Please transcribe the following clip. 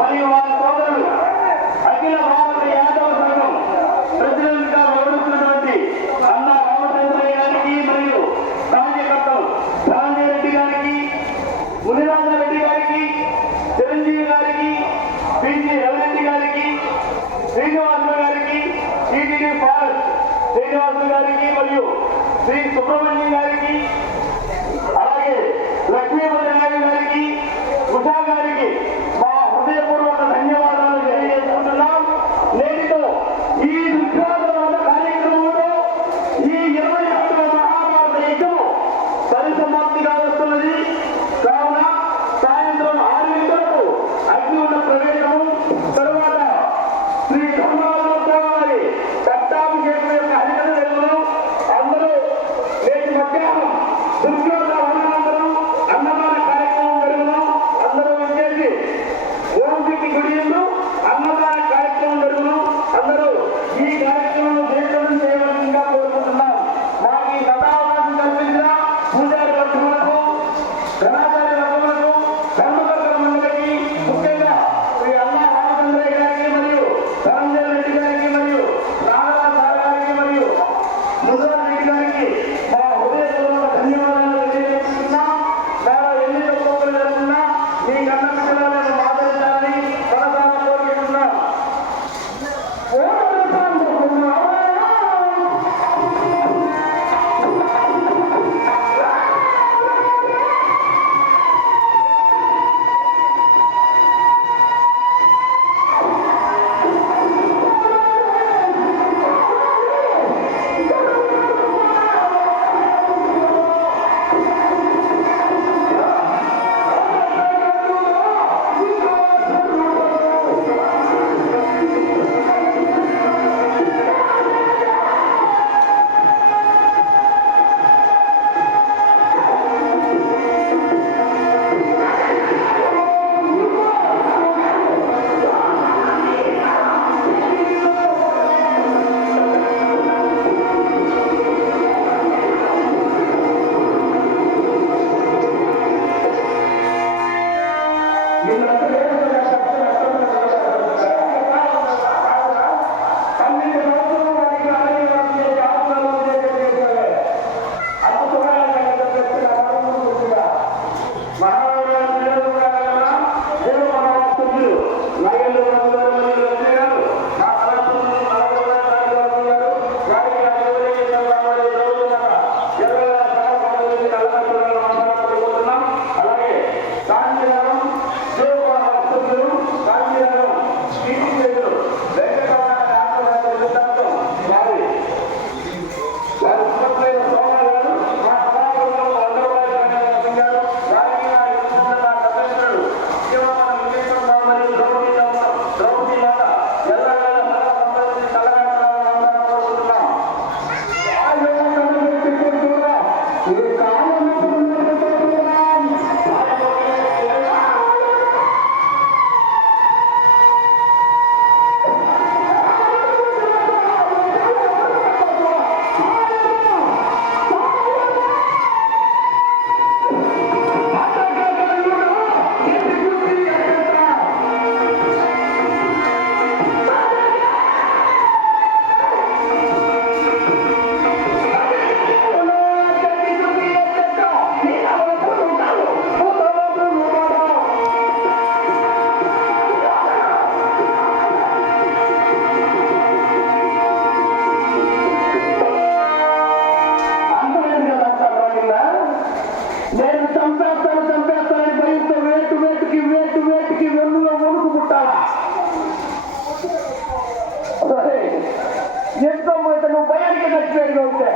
మరియు వారి సోదరులు అఖిల భారత యాదవ సంఘం ప్రెసిడెంట్ గా వ్యవహరిస్తున్నటువంటి అన్న రామచంద్రయ్య గారికి మరియు కార్యకర్తలు గాంధీ రెడ్డి గారికి, మునిరాజారెడ్డి గారికి, చిరంజీవి గారికి, పిజి రవిరెడ్డి గారికి, శ్రీనివాసులు గారికి, టీటీడీ ఫారెస్ట్ శ్రీనివాసులు గారికి మరియు శ్రీ సుబ్రహ్మణ్యం గారికి, అలాగే లక్ష్మీపతి నాయుడు గారికి, ఉషా గారికి మా హృదయపూర్వక ధన్యవాదాలు తెలియజేసుకుంటున్నాం. నేటితో ఈ దుర్గాల కార్యక్రమంలో ఈ 21వ మహాభారత యుద్ధం పరిసమాప్తిగా వస్తున్నది. కావున సాయంత్రం 6 గంటలకు అగ్నిగుండ ప్రవేశము, తరువాత శ్రీ ధర్మావళి పట్టాభిషేకం యొక్క హరికథ జరుగును. అందరూ నేటి మధ్యాహ్నం దుర్గోత్సవ వనాలందరూ అన్నదాన కార్యక్రమం జరుగును. అందరూ వచ్చేసి ఓంశక్తి గుడి యందు అన్నదాన కార్యక్రమం జరుగును. అందరూ ఈ కార్యక్రమం జయప్రదం చేయవలసిందిగా కోరుకుంటున్నాం. మాకు ఈ సదావకాశం కల్పించిన పూజారి వర్గములకు, ధనాచార్య వర్గములకు, ధర్మకర్తల మండలికి, ముఖ్యంగా శ్రీ అన్నా రామచంద్రయ్య గారికి మరియు ధనంజయ రెడ్డి గారికి మరియు నాగరాజు సార్ గారికి మరియు ముసరాజ్ రెడ్డి గారికి మా హృదయపూర్వక ధన్యవాదాలు తెలియజేస్తున్నాం. మేము ఎన్ని తప్పులు జరుగుతున్నా మీ కన్న పిల్లలను ఆదరించాలని మనసారా కోరుకుంటున్నాం. నేను చంపేస్తానని భయంతో వేటుకి వెన్నులో వణుకు పుట్టాలా? సరే, ఎంతో నువ్వు భయానికి చచ్చిపోయి ఉంటే